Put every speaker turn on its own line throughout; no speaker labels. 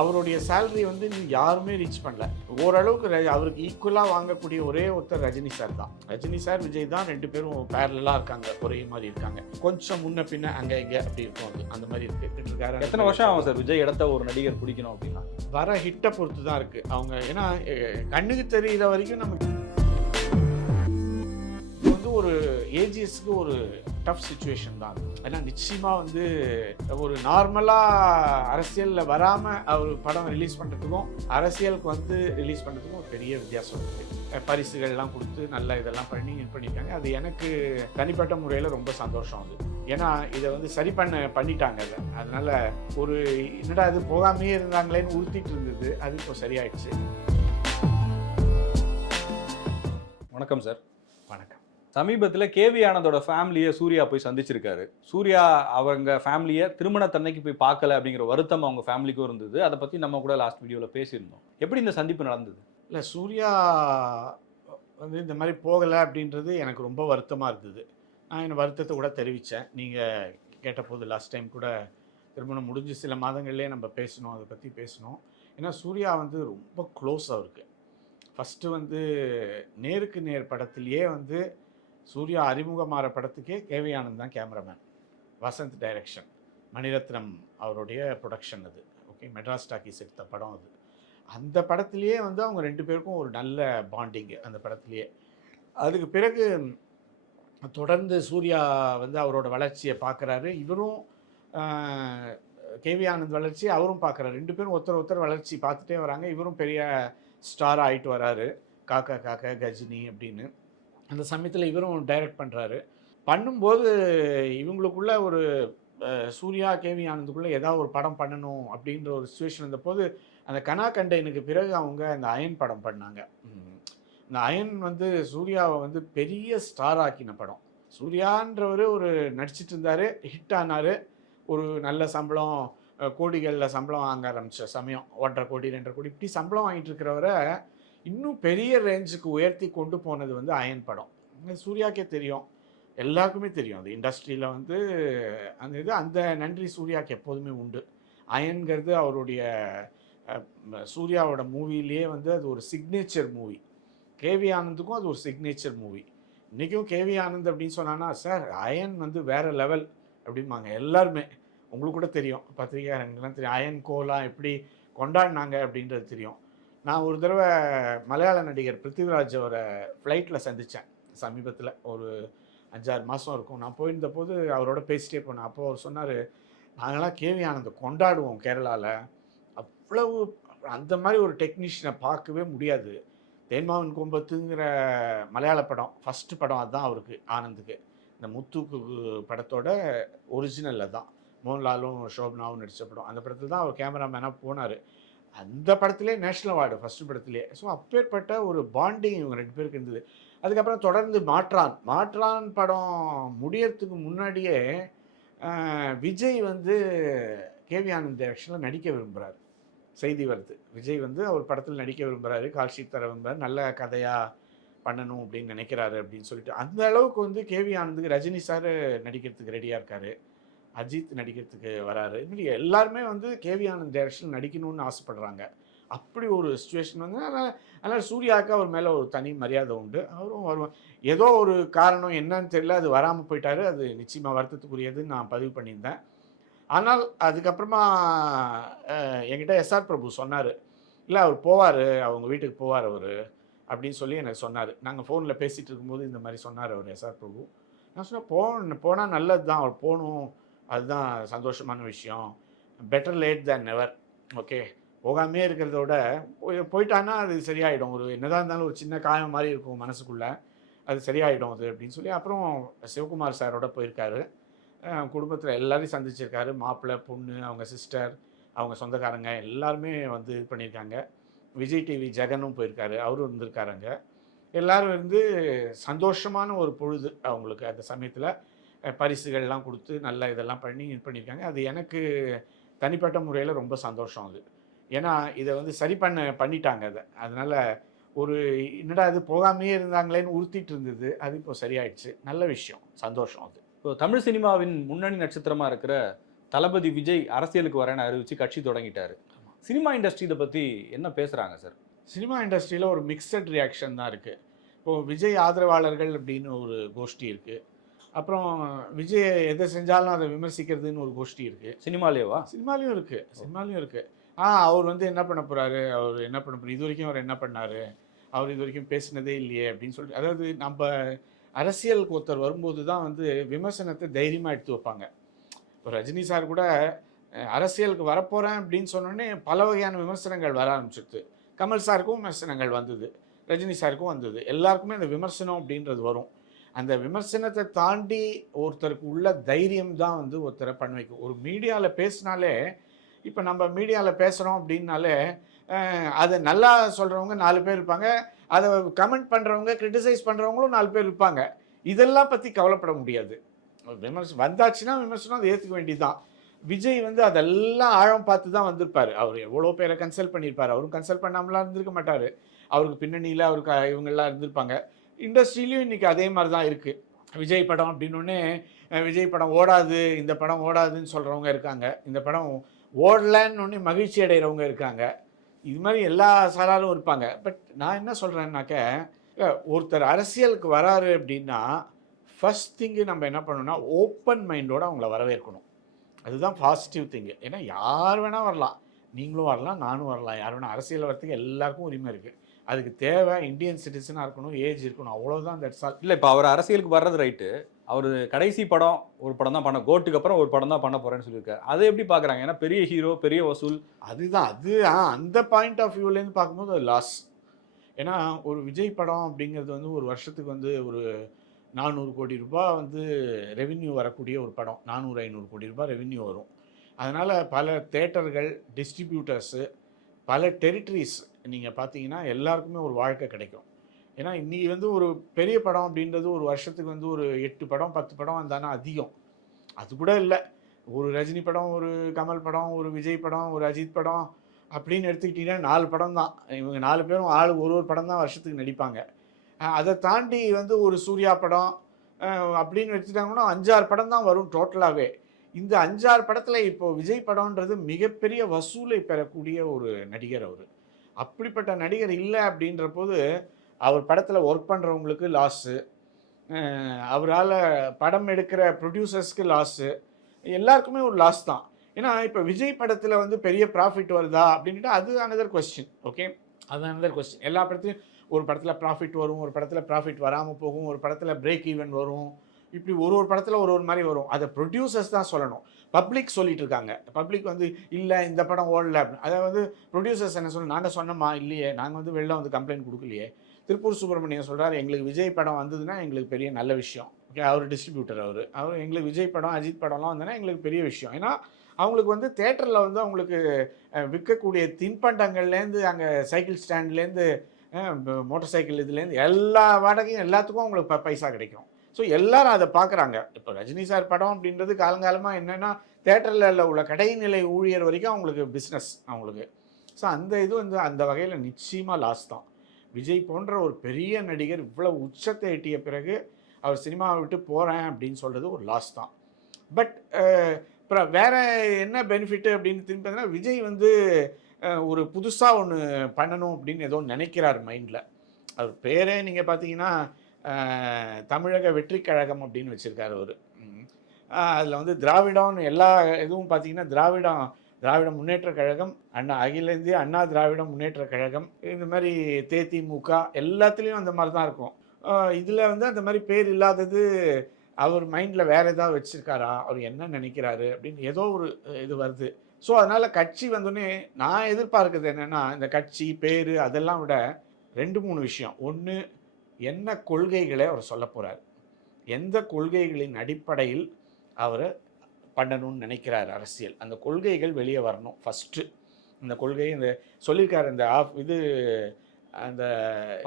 அவருடைய சேலரி வந்து யாருமே ரீச் பண்ணல. ஓரளவுக்கு அவருக்கு ஈக்குவலாக வாங்கக்கூடிய ஒரே ஒருத்தர் ரஜினி சார் தான். ரஜினி சார் விஜய் தான் ரெண்டு பேரும் பேரலாக இருக்காங்க ஒரே மாதிரி இருக்காங்க. கொஞ்சம் முன்ன பின்ன அங்கே இங்கே அப்படி இருக்கும் அது அந்த மாதிரி இருக்கு.
இருக்காரு. எத்தனை வருஷம் ஆகும் சார் விஜய் இடத்த ஒரு நடிகர் பிடிக்கணும் அப்படின்னா?
வர ஹிட்டை பொறுத்து தான் இருக்கு. அவங்க ஏன்னா கண்ணுக்கு தெரிகிற வரைக்கும் நமக்கு வந்து ஒரு ஏஜிஎஸ்க்கு ஒரு டஃப் சுச்சுவேஷன் தான். ஏன்னா நிச்சயமா வந்து ஒரு நார்மலா அரசியல்ல வராம அவர் படம் ரிலீஸ் பண்றதுக்கும் அரசியலுக்கு வந்து ரிலீஸ் பண்றதுக்கும் ஒரு பெரிய வித்தியாசம் இருக்கு. அஹ், பரிசுகள்லாம் கொடுத்து நல்ல இதெல்லாம் பண்ணி இது பண்ணியிருக்காங்க. அது எனக்கு தனிப்பட்ட முறையில் ரொம்ப சந்தோஷம் அது. ஏன்னா இதை வந்து சரி பண்ண பண்ணிட்டாங்க அதை அதனால ஒரு என்னடா இது போகாமையே இருந்தாங்களேன்னு உறுத்திட்டு இருந்தது. அது இப்போ சரியாயிடுச்சு. வணக்கம் சார். வணக்கம்.
சமீபத்தில் கேவி ஆனந்தோட ஃபேமிலியை சூர்யா போய் சந்திச்சிருக்காரு. சூர்யா அவங்க ஃபேமிலியை திருமணத்தன்னைக்கு போய் பார்க்கல அப்படிங்கிற வருத்தம் அவங்க ஃபேமிலிக்கும் இருந்தது. அதை பற்றி நம்ம கூட லாஸ்ட் வீடியோவில் பேசியிருந்தோம். எப்படி இந்த சந்திப்பு நடந்தது?
இல்லை சூர்யா வந்து இந்த மாதிரி போகலை அப்படின்றது எனக்கு ரொம்ப வருத்தமாக இருந்தது. நான் என் வருத்தத்தை கூட தெரிவித்தேன் நீங்கள் கேட்டபோது லாஸ்ட் டைம் கூட திருமணம் முடிஞ்சு சில மாதங்கள்லேயே நம்ம பேசணும் அதை பற்றி பேசணும். ஏன்னா சூர்யா வந்து ரொம்ப க்ளோஸ் அவருக்கு ஃபஸ்ட்டு வந்து நேருக்கு நேர் படத்திலேயே வந்து சூர்யா அறிமுகமாகிற படத்துக்கே கேவி ஆனந்த் தான் கேமராமேன். வசந்த் டைரக்ஷன். மணிரத்னம் அவருடைய ப்ரொடக்ஷன் அது. ஓகே மெட்ராஸ் டாக்கிஸ் எடுத்த படம் அது. அந்த படத்துலேயே வந்து அவங்க ரெண்டு பேருக்கும் ஒரு நல்ல பாண்டிங்கு அந்த படத்துலேயே. அதுக்கு பிறகு தொடர்ந்து சூர்யா வந்து அவரோட வளர்ச்சியை பார்க்குறாரு. இவரும் கேவி ஆனந்த் வளர்ச்சி அவரும் பார்க்குறாரு. ரெண்டு பேரும் ஒருத்தர் ஒருத்தர் வளர்ச்சி பார்த்துட்டே வராங்க. இவரும் பெரிய ஸ்டாராக ஆகிட்டு வராரு. காக்கா காக்கா கஜினி அப்படின்னு. அந்த சமயத்தில் இவரும் டைரக்ட் பண்ணுறாரு பண்ணும்போது இவங்களுக்குள்ள ஒரு சூர்யா கேவி ஆனந்துக்குள்ளே ஏதாவது ஒரு படம் பண்ணணும் அப்படின்ற ஒரு சுச்சுவேஷன் இருந்தபோது அந்த கனா கண்டைனுக்கு பிறகு அவங்க அந்த அயன் படம் பண்ணாங்க. இந்த அயன் வந்து சூர்யாவை வந்து பெரிய ஸ்டார் ஆக்கின படம். சூர்யான்றவர் ஒரு நடிச்சிட்டு இருந்தார் ஹிட் ஆனார். ஒரு நல்ல சம்பளம் கோடிகளில் சம்பளம் வாங்க ஆரம்பித்த சமயம். ஒன்றரை கோடி ரெண்டரை கோடி இப்படி சம்பளம் வாங்கிட்டு இருக்கிறவரை இன்னும் பெரிய ரேஞ்சுக்கு உயர்த்தி கொண்டு போனது வந்து அயன் படம். சூர்யாக்கே தெரியும். எல்லாருக்குமே தெரியும். அது இண்டஸ்ட்ரியில் வந்து அந்த இது அந்த நன்றி சூர்யாக்கு எப்போதுமே உண்டு. அயன்கிறது அவருடைய சூர்யாவோட மூவிலேயே வந்து அது ஒரு சிக்னேச்சர் மூவி கேவி ஆனந்துக்கும் அது ஒரு சிக்னேச்சர் மூவி இன்றைக்கும் கேவி ஆனந்த் அப்படின்னு சொன்னான்னா சார் அயன் வந்து வேறு லெவல் அப்படிம்பாங்க எல்லாருமே. உங்களுக்கு கூட தெரியும். பத்திரிகையாளங்கள்லாம் தெரியும். அயன் கோலாம் எப்படி கொண்டாடினாங்க அப்படின்றது தெரியும். நான் ஒரு தடவை மலையாள நடிகர் பிருத்திவிராஜ் அவரை ஃப்ளைட்டில் சந்தித்தேன் சமீபத்தில் ஒரு அஞ்சாறு மாதம் இருக்கும். நான் போயிருந்த போது அவரோட பேசிட்டே போனேன். அப்போ அவர் சொன்னார் நாங்களாம் கேவி ஆனந்தை கொண்டாடுவோம் கேரளாவில் அவ்வளவு அந்த மாதிரி ஒரு டெக்னீஷியனை பார்க்கவே முடியாது. தேன்மாவன் கும்பத்துங்கிற மலையாள படம் ஃபஸ்ட்டு படம் அதுதான் அவருக்கு ஆனந்துக்கு. இந்த முத்துக்கு படத்தோட ஒரிஜினலில் தான். மோகன்லாலும் ஷோபனாவும் நடித்த படம். அந்த படத்தில் தான் அவர் கேமராமேனாக போனார். அந்த படத்திலே நேஷ்னல் அவார்டு ஃபஸ்ட்டு படத்திலே. ஸோ அப்பேற்பட்ட ஒரு பாண்டிங் இவங்க ரெண்டு பேருக்கு இருந்தது. அதுக்கப்புறம் தொடர்ந்து மாற்றான். மாற்றான் படம் முடியறதுக்கு முன்னாடியே விஜய் வந்து கேவி ஆனந்த் டைரக்ஷனில் நடிக்க விரும்புகிறார் செய்தி வருது. விஜய் வந்து அவர் படத்தில் நடிக்க விரும்புகிறாரு கால்ஷீட் தர விரும்புகிறார் நல்ல கதையாக பண்ணணும் அப்படின்னு நினைக்கிறாரு அப்படின்னு சொல்லிட்டு. அந்த அளவுக்கு வந்து கேவி ஆனந்துக்கு ரஜினி சார் நடிக்கிறதுக்கு ரெடியாக இருக்காரு. அஜித் நடிக்கிறதுக்கு வராரு. இது மாதிரி எல்லாருமே வந்து கேவி ஆனந்த் டைரக்ஷன் நடிக்கணும்னு ஆசைப்படுறாங்க. அப்படி ஒரு சுச்சுவேஷன் வந்து அதனால் அதனால் சூர்யாவுக்கு அவர் மேலே ஒரு தனி மரியாதை உண்டு. அவரும் வருவார். ஏதோ ஒரு காரணம் என்னன்னு தெரியல அது வராமல் போயிட்டாரு. அது நிச்சயமாக வருத்தத்துக்குரியதுன்னு நான் பதிவு பண்ணியிருந்தேன். ஆனால் அதுக்கப்புறமா என்கிட்ட எஸ்ஆர் பிரபு சொன்னார். இல்லை அவர் போவார். அவங்க வீட்டுக்கு போவார் அவர். அப்படின்னு சொல்லி எனக்கு சொன்னார். நாங்கள் ஃபோனில் பேசிகிட்டு இருக்கும்போது இந்த மாதிரி சொன்னார் அவர் எஸ்ஆர் பிரபு. நான் சொன்னேன் போன போனால் நல்லது தான் அவர் போகணும். அதுதான் சந்தோஷமான விஷயம். Better late than never okay போகாமே இருக்கிறத விட போய் போயிட்டான்னா அது சரியாயிடும். ஒரு என்னதான் இருந்தாலும் ஒரு சின்ன காயம் மாதிரி இருக்கும் மனசுக்குள்ளே. அது சரியாயிடும் அது அப்படின்னு சொல்லி அப்புறம் சிவகுமார் சாரோட போயிருக்காரு. குடும்பத்தில் எல்லாரையும் சந்திச்சிருக்காரு. மாப்பிள்ளை பொண்ணு அவங்க சிஸ்டர் அவங்க சொந்தக்காரங்க எல்லாருமே வந்து இது பண்ணியிருக்காங்க. விஜய் டிவி ஜெகனும் போயிருக்காரு. அவரும் இருந்திருக்காருங்க எல்லோரும் வந்து சந்தோஷமான ஒரு பொழுது அவங்களுக்கு அந்த சமயத்தில். பரிசுகள்லாம் கொடுத்து நல்லா இதெல்லாம் பண்ணி இது பண்ணியிருக்காங்க. அது எனக்கு தனிப்பட்ட முறையில் ரொம்ப சந்தோஷம் அது. ஏன்னா இதை வந்து சரி பண்ண பண்ணிட்டாங்க அதை. அதனால் ஒரு என்னடா இது போகாமையே இருந்தாங்களேன்னு உறுத்திட்டு இருந்தது. அது இப்போ சரியாயிடுச்சு. நல்ல விஷயம். சந்தோஷம் அது.
இப்போ தமிழ் சினிமாவின் முன்னணி நட்சத்திரமா இருக்கிற தளபதி விஜய் அரசியலுக்கு வரேன்னு அறிவிச்சு கட்சி தொடங்கிட்டாரு. சினிமா இண்டஸ்ட்ரி இதை பற்றி என்ன பேசுகிறாங்க சார்?
சினிமா இண்டஸ்ட்ரியில் ஒரு மிக்சட் ரியாக்ஷன் தான் இருக்குது இப்போது விஜய் ஆதரவாளர்கள் அப்படின்னு ஒரு கோஷ்டி இருக்குது அப்புறம் விஜய் எதை செஞ்சாலும் அதை விமர்சிக்கிறதுன்னு ஒரு கோஷ்டி இருக்குது சினிமாலேவா? சினிமாலையும் இருக்குது சினிமாலையும் இருக்குது ஆ அவர் வந்து என்ன பண்ண போகிறாரு அவர் என்ன பண்ண போறாரு? இது வரைக்கும் அவர் என்ன பண்ணார்? அவர் இது வரைக்கும் பேசினதே இல்லையே அப்படின்னு சொல்லிட்டு அதாவது நம்ம அரசியலுக்கு ஒருத்தர் வரும்போது தான் வந்து விமர்சனத்தை தைரியமாக எடுத்து வைப்பாங்க. இப்போ ரஜினி சார் கூட அரசியலுக்கு வரப்போகிறேன் அப்படின்னு சொன்னோடனே பல வகையான விமர்சனங்கள் வர ஆரம்பிச்சிடுது கமல் சாருக்கும் விமர்சனங்கள் வந்தது. ரஜினி சாருக்கும் வந்தது. எல்லாருக்குமே அந்த விமர்சனம் அப்படின்றது வரும். அந்த விமர்சனத்தை தாண்டி ஒருத்தருக்கு உள்ள தைரியம் தான் வந்து ஒருத்தரை பண்ண வைக்கும். ஒரு மீடியாவில் பேசினாலே இப்போ நம்ம மீடியாவில் பேசுகிறோம் அப்படின்னாலே அதை நல்லா சொல்கிறவங்க நாலு பேர் இருப்பாங்க. அதை கமெண்ட் பண்ணுறவங்க கிரிட்டிசைஸ் பண்ணுறவங்களும் நாலு பேர் இருப்பாங்க. இதெல்லாம் பற்றி கவலைப்பட முடியாது. விமர்சனம் வந்தாச்சுன்னா விமர்சனம் அதை ஏற்றுக்க வேண்டியதுதான். விஜய் வந்து அதெல்லாம் ஆழம் பார்த்து தான் வந்திருப்பார். அவர் எவ்வளோ பேரை கன்சல்ட் பண்ணியிருப்பார். அவரும் கன்சல்ட் பண்ணாமலாம் இருந்திருக்க மாட்டார். அவருக்கு பின்னணியில் அவருக்கு இவங்கெல்லாம் இருந்திருப்பாங்க. இண்டஸ்ட்ரியிலையும் இன்றைக்கி அதே மாதிரி தான் இருக்குது விஜய் படம் அப்படின்னோடனே விஜய் படம் ஓடாது இந்த படம் ஓடாதுன்னு சொல்கிறவங்க இருக்காங்க. இந்த படம் ஓடலன்னு ஒன்று மகிழ்ச்சி அடைகிறவங்க இருக்காங்க. இது மாதிரி எல்லா சாராலும் இருப்பாங்க. பட் நான் என்ன சொல்கிறேன்னாக்க ஒருத்தர் அரசியலுக்கு வராரு அப்படின்னா ஃபஸ்ட் திங்கு நம்ம என்ன பண்ணணும்னா ஓப்பன் மைண்டோட அவங்கள வரவேற்கணும். அதுதான் பாசிட்டிவ் திங்கு ஏன்னா யார் வேணால் வரலாம். நீங்களும் வரலாம் நானும் வரலாம். யார் வேணால் அரசியல் வரத்துக்கு எல்லாருக்கும் உரிமை இருக்குது அதுக்கு தேவை இந்தியன் சிட்டிசனாக இருக்கணும் ஏஜ் இருக்கணும் அவ்வளோதான் தட்ஸ் ஆல்
இல்லை இப்போ அவர் அரசியலுக்கு வர்றது ரைட்டு அவர் கடைசி படம் ஒரு படம் தான் பண்ண கோட்டுக்கு அப்புறம் ஒரு படம் தான் பண்ண போறேன்னு சொல்லியிருக்காரு. அதை எப்படி பார்க்குறாங்க ஏன்னா பெரிய ஹீரோ பெரிய வசூல்.
அதுதான் அது ஆ, அந்த பாயிண்ட் ஆஃப் வியூலேருந்து பார்க்கும்போது அது லாஸ் ஏன்னா ஒரு விஜய் படம் அப்படிங்கிறது வந்து ஒரு வருஷத்துக்கு வந்து ஒரு நானூறு கோடி ரூபாய் வந்து ரெவின்யூ வரக்கூடிய ஒரு படம். நானூறு ஐநூறு கோடி ரூபாய் ரெவின்யூ வரும். அதனால் பல தேட்டர்கள் டிஸ்ட்ரிபியூட்டர்ஸு பல டெரிட்டரிஸ் நீங்கள் பார்த்தீங்கன்னா எல்லாருக்குமே ஒரு வாழ்க்கை கிடைக்கும். ஏன்னா இன்றைக்கி வந்து ஒரு பெரிய படம் அப்படின்றது ஒரு வருஷத்துக்கு வந்து ஒரு எட்டு படம் பத்து படம் வந்தானா அதிகம். அது கூட இல்லை. ஒரு ரஜினி படம் ஒரு கமல் படம் ஒரு விஜய் படம் ஒரு அஜித் படம் அப்படின்னு எடுத்துக்கிட்டிங்கன்னா நாலு படம் தான். இவங்க நாலு பேரும் ஆள் ஒரு ஒரு படம் தான் வருஷத்துக்கு நடிப்பாங்க. அதை தாண்டி வந்து ஒரு சூர்யா படம் அப்படின்னு எடுத்துட்டாங்கன்னா அஞ்சாறு படம் தான் வரும் டோட்டலாகவே இந்த அஞ்சாறு படத்தில் இப்போ விஜய் படம்ன்றது மிகப்பெரிய வசூலை பெறக்கூடிய ஒரு நடிகர் அவர். அப்படிப்பட்ட நடிகர் இல்லை அப்படின்ற போது அவர் படத்தில் ஒர்க் பண்ணுறவங்களுக்கு லாஸு அவரால் படம் எடுக்கிற ப்ரொடியூசர்ஸ்க்கு லாஸு எல்லாருக்குமே ஒரு லாஸ் தான். ஏன்னா இப்போ விஜய் படத்தில் வந்து பெரிய ப்ராஃபிட் வருதா அப்படின்ட்டு அது அனதர் கொஸ்டின் ஓகே அது அனதர் கொஸ்டின் எல்லா படத்துலையும் ஒரு படத்தில் ப்ராஃபிட் வரும் ஒரு படத்தில் ப்ராஃபிட் வராமல் போகும் ஒரு படத்தில் பிரேக் ஈவன் வரும். இப்படி ஒரு ஒரு படத்தில் ஒரு ஒரு மாதிரி வரும். அதை ப்ரொடியூசர்ஸ் தான் சொல்லணும். பப்ளிக் சொல்லிட்டு இருக்காங்க பப்ளிக் வந்து இல்லை இந்த படம் ஓடல. அப்படின்னு. அதை வந்து ப்ரொடியூசர்ஸ் என்ன சொல்லணும் நாங்கள் சொன்னோமா? இல்லையே. நாங்கள் வந்து வெளில வந்து கம்ப்ளைண்ட் கொடுக்கலையே. திருப்பூர் சுப்பிரமணியம் சொல்கிறார் எங்களுக்கு விஜய் படம் வந்ததுன்னா எங்களுக்கு பெரிய நல்ல விஷயம். ஓகே அவர் டிஸ்ட்ரிபியூட்டர் அவர். அவர் எங்களுக்கு விஜய் படம் அஜித் படம்லாம் வந்ததுன்னா எங்களுக்கு பெரிய விஷயம். ஏன்னா அவங்களுக்கு வந்து தேட்டரில் வந்து அவங்களுக்கு விற்கக்கூடிய தின்பண்டங்கள்லேருந்து அங்கே சைக்கிள் ஸ்டாண்ட்லேருந்து மோட்டார் சைக்கிள் இதுலேருந்து எல்லா வாடகையும் எல்லாத்துக்கும் அவங்களுக்கு ப- பைசா கிடைக்கும். ஸோ எல்லாரும் அதை பார்க்குறாங்க. இப்போ ரஜினி சார் படம் அப்படின்றது காலங்காலமாக என்னென்னா தேட்டரில் உள்ள கடைநிலை ஊழியர் வரைக்கும் அவங்களுக்கு பிஸ்னஸ் அவங்களுக்கு. ஸோ அந்த இது வந்து அந்த வகையில் நிச்சயமாக லாஸ் தான். விஜய் போன்ற ஒரு பெரிய நடிகர் இவ்வளோ உச்சத்தை எட்டிய பிறகு அவர் சினிமாவை விட்டு போகிறேன் அப்படின்னு சொல்கிறது ஒரு லாஸ் தான். பட் அப்புறம் வேற என்ன பெனிஃபிட்டு அப்படின்னு திரும்பி பார்த்தீங்கன்னா விஜய் வந்து ஒரு புதுசாக ஒன்று பண்ணணும் அப்படின்னு ஏதோ நினைக்கிறார் மைண்டில் அவர் பேரே நீங்கள் பார்த்தீங்கன்னா தமிழக வெற்றி கழகம் அப்படின்னு வச்சுருக்காரு அவர். அதில் வந்து திராவிடம்னு எல்லா இதுவும் பார்த்தீங்கன்னா திராவிடம் திராவிட முன்னேற்ற கழகம் அண்ணா அகில இந்திய அண்ணா திராவிட முன்னேற்ற கழகம் இந்த மாதிரி தேதிமுக எல்லாத்துலேயும் அந்த மாதிரி தான் இருக்கும் இதில் வந்து அந்த மாதிரி பேர் இல்லாதது அவர் மைண்டில் வேறு ஏதாவது வச்சுருக்காரா? அவர் என்ன நினைக்கிறாரு? அப்படின்னு ஏதோ ஒரு இது வருது. ஸோ அதனால் கட்சி வந்தோடனே நான் எதிர்பார்க்குறது என்னென்னா இந்த கட்சி பேர் அதெல்லாம் விட ரெண்டு மூணு விஷயம். ஒன்று என்ன கொள்கைகளை அவர் சொல்ல போகிறார் எந்த கொள்கைகளின் அடிப்படையில் அவர் பண்ணணும்னு நினைக்கிறார் அரசியல்? அந்த கொள்கைகள் வெளியே வரணும் ஃபஸ்ட்டு இந்த கொள்கை இந்த சொல்லியிருக்காரு இந்த ஆஃப் இது அந்த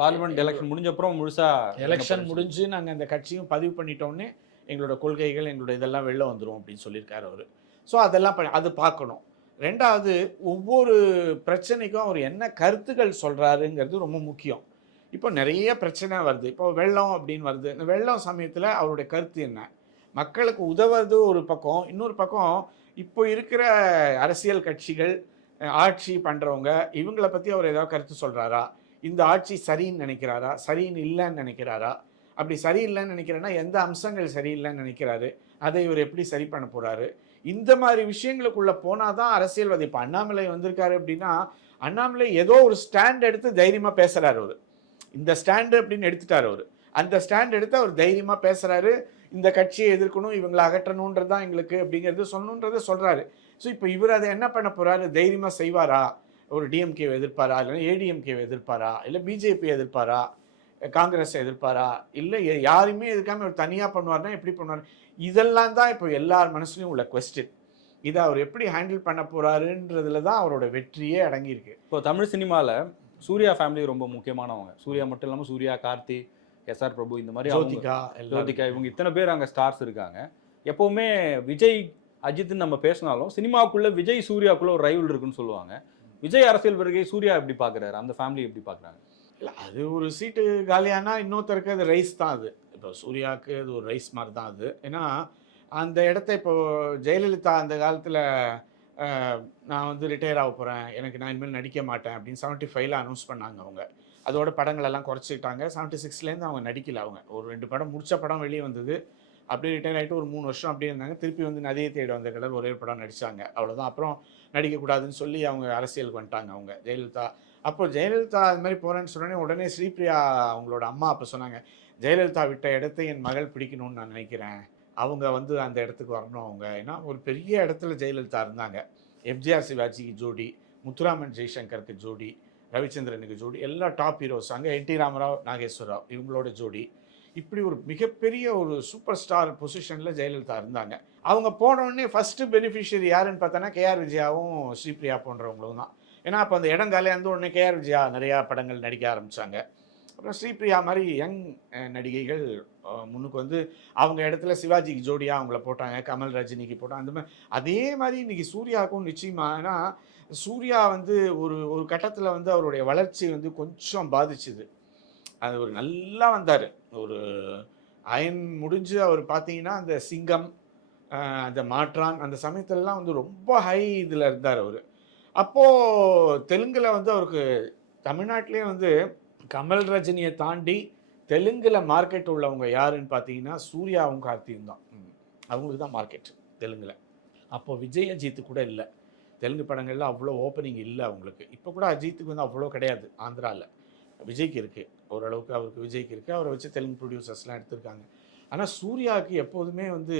பார்லிமெண்ட் எலெக்ஷன் முடிஞ்ச அப்புறம் முழுசா
எலெக்ஷன் முடிஞ்சு நாங்கள் அந்த கட்சியும் பதிவு பண்ணிட்டோன்னே எங்களோட கொள்கைகள் எங்களோட இதெல்லாம் வெளில வந்துடும் அப்படின்னு சொல்லியிருக்காரு அவர். ஸோ அதெல்லாம் பண்ணி அது பார்க்கணும். ரெண்டாவது ஒவ்வொரு பிரச்சனைக்கும் அவர் என்ன கருத்துக்கள் சொல்கிறாருங்கிறது ரொம்ப முக்கியம். இப்போ நிறைய பிரச்சனை வருது. இப்போ வெள்ளம் அப்படின்னு வருது. இந்த வெள்ளம் சமயத்தில் அவருடைய கருத்து என்ன? மக்களுக்கு உதவுறது ஒரு பக்கம். இன்னொரு பக்கம் இப்போ இருக்கிற அரசியல் கட்சிகள் ஆட்சி பண்ணுறவங்க இவங்கள பற்றி அவர் ஏதாவது கருத்து சொல்கிறாரா இந்த ஆட்சி சரின்னு நினைக்கிறாரா? சரின்னு இல்லைன்னு நினைக்கிறாரா? அப்படி சரியில்லைன்னு நினைக்கிறேன்னா எந்த அம்சங்கள் சரியில்லைன்னு நினைக்கிறாரு? அதை இவர் எப்படி சரி பண்ண போகிறாரு இந்த மாதிரி விஷயங்களுக்குள்ளே போனால் தான் அரசியல்வாதி இப்போ அண்ணாமலை வந்திருக்காரு அப்படின்னா அண்ணாமலை ஏதோ ஒரு ஸ்டாண்ட் எடுத்து தைரியமாக பேசுகிறாரு அவர். இந்த ஸ்டாண்டு அப்படின்னு எடுத்துட்டார் அவர். அந்த ஸ்டாண்ட் எடுத்து அவர் தைரியமாக பேசுகிறாரு இந்த கட்சியை எதிர்க்கணும் இவங்களை அகற்றணுன்றது தான் எங்களுக்கு அப்படிங்கிறது சொல்லணுன்றத சொல்கிறாரு ஸோ இப்போ இவர் அதை என்ன பண்ண போகிறாரு தைரியமாக செய்வாரா? ஒரு டிஎம்கே எதிர்ப்பாரா? இல்லைன்னா ஏடிஎம்கே எதிர்ப்பாரா? இல்லை பிஜேபி எதிர்ப்பாரா? காங்கிரஸ் எதிர்ப்பாரா? இல்லை யாருமே எதிர்க்காமல் இவர் தனியாக பண்ணுவார்னா எப்படி பண்ணுவார்? இதெல்லாம் தான் இப்போ எல்லார் மனசுலையும் உள்ள கொஸ்டின் இதை அவர் எப்படி ஹேண்டில் பண்ண போகிறாருன்றதுல தான் அவரோட வெற்றியே அடங்கியிருக்கு.
இப்போ தமிழ் சினிமாவில் சூர்யா ஃபேமிலி ரொம்ப முக்கியமானவங்க. சூர்யா மட்டும் இல்லாமல் சூர்யா கார்த்தி எஸ்ஆர் பிரபு இந்த மாதிரி ஜோதிகா. ஜோதிகா இவங்க இத்தனை பேர் அங்கே ஸ்டார்ஸ் இருக்காங்க. எப்போவுமே விஜய் அஜித்னு நம்ம பேசினாலும் சினிமாக்குள்ள விஜய் சூர்யாக்குள்ள ஒரு ரைவல் இருக்குன்னு சொல்லுவாங்க. விஜய் அரசியல் வருகை சூர்யா எப்படி பார்க்குறாரு அந்த ஃபேமிலி எப்படி பார்க்குறாங்க
இல்ல, அது ஒரு சீட்டு காலியானா இன்னொருத்தருக்கு அது ரைஸ் தான் அது. இப்போ சூர்யாவுக்கு அது ஒரு ரைஸ் மாதிரி தான் அது. ஏன்னா அந்த இடத்த இப்போ ஜெயலலிதா அந்த காலத்தில் நான் வந்து ரிட்டையர் ஆக போகிறேன் எனக்கு நான் இனிமேல் நடிக்க மாட்டேன் அப்படின்னு செவன்ட்டி ஃபைவ்ல அனௌன்ஸ் பண்ணாங்க அவங்க. அதோட படங்கள் எல்லாம் குறைச்சிக்கிட்டாங்க. செவன்ட்டி சிக்ஸ்லேருந்து அவங்க நடிக்கல அவங்க. ஒரு ரெண்டு படம் முடிச்ச படம் வெளியே வந்தது. அப்படியே ரிட்டையர் ஆகிட்டு ஒரு மூணு வருஷம் அப்படியே இருந்தாங்க. திருப்பி வந்து நதியை தேடி வந்த கடல் ஒரே படம் நடித்தாங்க அவ்வளோதான் அப்புறம் நடிக்கக்கூடாதுன்னு சொல்லி அவங்க அரசியலுக்கு வந்துட்டாங்க அவங்க. ஜெயலலிதா. அப்போ ஜெயலலிதா அது மாதிரி போகிறேன்னு சொன்னோடனே உடனே ஸ்ரீபிரியா அவங்களோட அம்மா அப்போ சொன்னாங்க ஜெயலலிதா விட்ட இடத்தை என் மகள் பிடிக்கணும்னு நான் நினைக்கிறேன். அவங்க வந்து அந்த இடத்துக்கு வரணும் அவங்க. ஏன்னா ஒரு பெரிய இடத்துல ஜெயலலிதா இருந்தாங்க. எம்ஜிஆர் சிவாஜிக்கு ஜோடி முத்துராமன் ஜெய்சங்கருக்கு ஜோடி ரவிச்சந்திரனுக்கு ஜோடி எல்லா டாப் ஹீரோஸ் அங்கே என் டி ராமராவ் நாகேஸ்வரராவ் இவங்களோட ஜோடி. இப்படி ஒரு மிகப்பெரிய ஒரு சூப்பர் ஸ்டார் பொசிஷனில் ஜெயலலிதா இருந்தாங்க. அவங்க போன உடனே ஃபஸ்ட்டு பெனிஃபிஷியரி யாருன்னு பார்த்தோன்னா கேஆர் விஜயாவும் ஸ்ரீபிரியா போன்றவங்களும் தான். ஏன்னா அப்போ அந்த இடம் காலியாக இருந்த உடனே கேஆர் விஜயா நிறையா படங்கள் நடிக்க ஆரம்பித்தாங்க அப்புறம் ஸ்ரீபிரியா மாதிரி யங் நடிகைகள் முன்னுக்கு வந்து அவங்க இடத்துல சிவாஜிக்கு ஜோடியாக அவங்கள போட்டாங்க கமல் ரஜினிக்கு போட்டாங்க அந்த மாதிரி அதே மாதிரி இன்றைக்கி சூர்யாவுக்கும் நிச்சயமா ஏன்னா சூர்யா வந்து ஒரு ஒரு கட்டத்தில் வந்து அவருடைய வளர்ச்சி வந்து கொஞ்சம் பாதிச்சுது. அது ஒரு நல்லா வந்தார். ஒரு அயன் முடிஞ்சு அவர் பார்த்தீங்கன்னா அந்த சிங்கம் அந்த மாற்றான் அந்த சமயத்துலலாம் வந்து ரொம்ப ஹை இதில் இருந்தார் அவர். அப்போது தெலுங்கில் வந்து அவருக்கு தமிழ்நாட்டிலே வந்து கமல் ரஜினியை தாண்டி தெலுங்கில் மார்க்கெட் உள்ளவங்க யாருன்னு பார்த்தீங்கன்னா சூர்யாவும் கார்த்தியும் தான். அவங்களுக்கு தான் மார்க்கெட் தெலுங்கில். அப்போ விஜய் அஜித்து கூட இல்லை. தெலுங்கு படங்கள்ல அவ்வளோ ஓப்பனிங் இல்லை அவங்களுக்கு. இப்போ கூட அஜித்துக்கு வந்து அவ்வளோ கிடையாது ஆந்திராவில் விஜய்க்கு இருக்குது ஓரளவுக்கு அவருக்கு விஜய்க்கு இருக்குது அவரை வச்சு தெலுங்கு ப்ரொடியூசர்ஸ்லாம் எடுத்திருக்காங்க. ஆனால் சூர்யாவுக்கு எப்போதுமே வந்து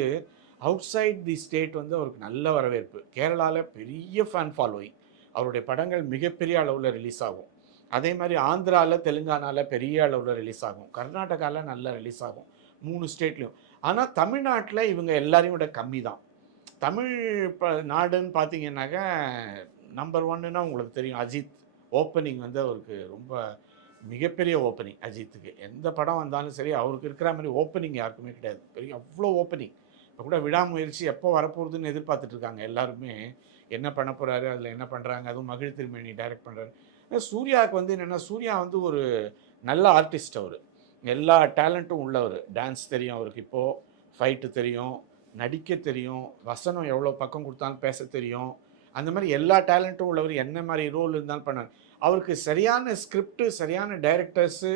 அவுட் சைட் தி ஸ்டேட் வந்து அவருக்கு நல்ல வரவேற்பு. கேரளாவில் பெரிய ஃபேன் ஃபாலோயிங் அவருடைய படங்கள் மிகப்பெரிய அளவில் ரிலீஸ் ஆகும். அதே மாதிரி ஆந்திராவில் தெலுங்கானாவில் பெரிய அளவில் ரிலீஸ் ஆகும். கர்நாடகாவில் நல்லா ரிலீஸ் ஆகும். மூணு ஸ்டேட்லேயும் ஆனால் தமிழ்நாட்டில் இவங்க எல்லாரையும் விட கம்மி தான். தமிழ் இப்போ நாடுன்னு பார்த்தீங்கன்னாக்கா நம்பர் ஒன்னுன்னா உங்களுக்கு தெரியும். அஜித் ஓப்பனிங் வந்து அவருக்கு ரொம்ப மிகப்பெரிய ஓப்பனிங் அஜித்துக்கு. எந்த படம் வந்தாலும் சரி அவருக்கு இருக்கிற மாதிரி ஓப்பனிங் யாருக்குமே கிடையாது. பெரிய அவ்வளோ ஓப்பனிங் இப்போ கூட விடாமுயற்சி எப்போ வரப்போகுதுன்னு எதிர்பார்த்துட்ருக்காங்க எல்லாருமே. என்ன பண்ண போகிறாரு அதில் என்ன பண்ணுறாங்க அதுவும் மகிழ் திருமணி டைரக்ட் பண்ணுறாரு சூர்யாவுக்கு வந்து என்னென்னா சூர்யா வந்து ஒரு நல்ல ஆர்டிஸ்ட் அவர். எல்லா டேலண்ட்டும் உள்ளவர். டான்ஸ் தெரியும் அவருக்கு இப்போது ஃபைட்டு தெரியும் நடிக்க தெரியும் வசனம் எவ்வளோ பக்கம் கொடுத்தாலும் பேச தெரியும். அந்த மாதிரி எல்லா டேலண்ட்டும் உள்ளவர் என்ன மாதிரி ரோல் இருந்தாலும் பண்ணார் அவருக்கு சரியான ஸ்கிரிப்டு சரியான டைரக்டர்ஸு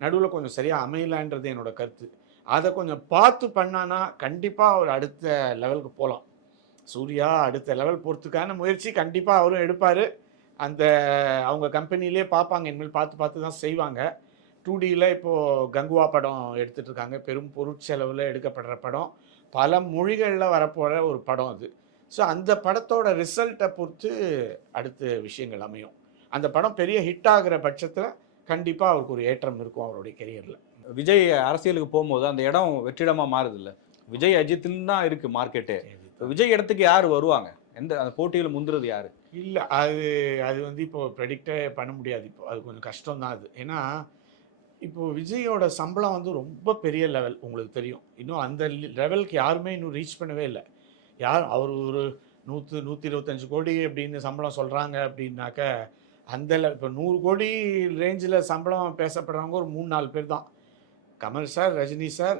நடுவில் கொஞ்சம் சரியாக அமையலான்றது என்னோட கருத்து. அதை கொஞ்சம் பார்த்து பண்ணானா கண்டிப்பாக அவர் அடுத்த லெவலுக்கு போகலாம் சூர்யா அடுத்த லெவல் போகிறதுக்கான முயற்சி கண்டிப்பாக அவரும் எடுப்பார். அந்த அவங்க கம்பெனிலே பார்ப்பாங்க. இனிமேல் பார்த்து பார்த்து தான் செய்வாங்க. டூ டியில் இப்போது கங்குவா படம் எடுத்துட்டு இருக்காங்க பெரும் பொருட்செலவில் எடுக்கப்படுற படம். பல மொழிகளில் வரப்போகிற ஒரு படம் அது. ஸோ அந்த படத்தோட ரிசல்ட்டை பொறுத்து அடுத்த விஷயங்கள் அமையும். அந்த படம் பெரிய ஹிட் ஆகிற பட்சத்தில் கண்டிப்பாக அவருக்கு ஒரு ஏற்றம் இருக்கும் அவருடைய கெரியரில்.
விஜய் அரசியலுக்கு போகும்போது அந்த இடம் வெற்றிடமா மாறுது இல்ல விஜய் அஜித்னு தான் இருக்கு மார்க்கெட்டு. இப்போ விஜய் இடத்துக்கு யார் வருவாங்க? எந்த அந்த போட்டியில் முந்துறது யார்?
இல்லை அது அது வந்து இப்போ ப்ரெடிக்டே பண்ண முடியாது இப்போ. அது கொஞ்சம் கஷ்டம் தான் அது. ஏன்னா இப்போ விஜயோட சம்பளம் வந்து ரொம்ப பெரிய லெவல் உங்களுக்கு தெரியும். இன்னும் அந்த லெவலுக்கு யாருமே இன்னும் ரீச் பண்ணவே இல்லை. யார் அவர் ஒரு நூற்று நூற்றி இருபத்தஞ்சு கோடி அப்படின்னு சம்பளம் சொல்கிறாங்க அப்படின்னாக்க அந்த இப்போ நூறு கோடி ரேஞ்சில் சம்பளம் பேசப்படுறவங்க ஒரு மூணு நாலு பேர் தான். கமல் சார் ரஜினி சார்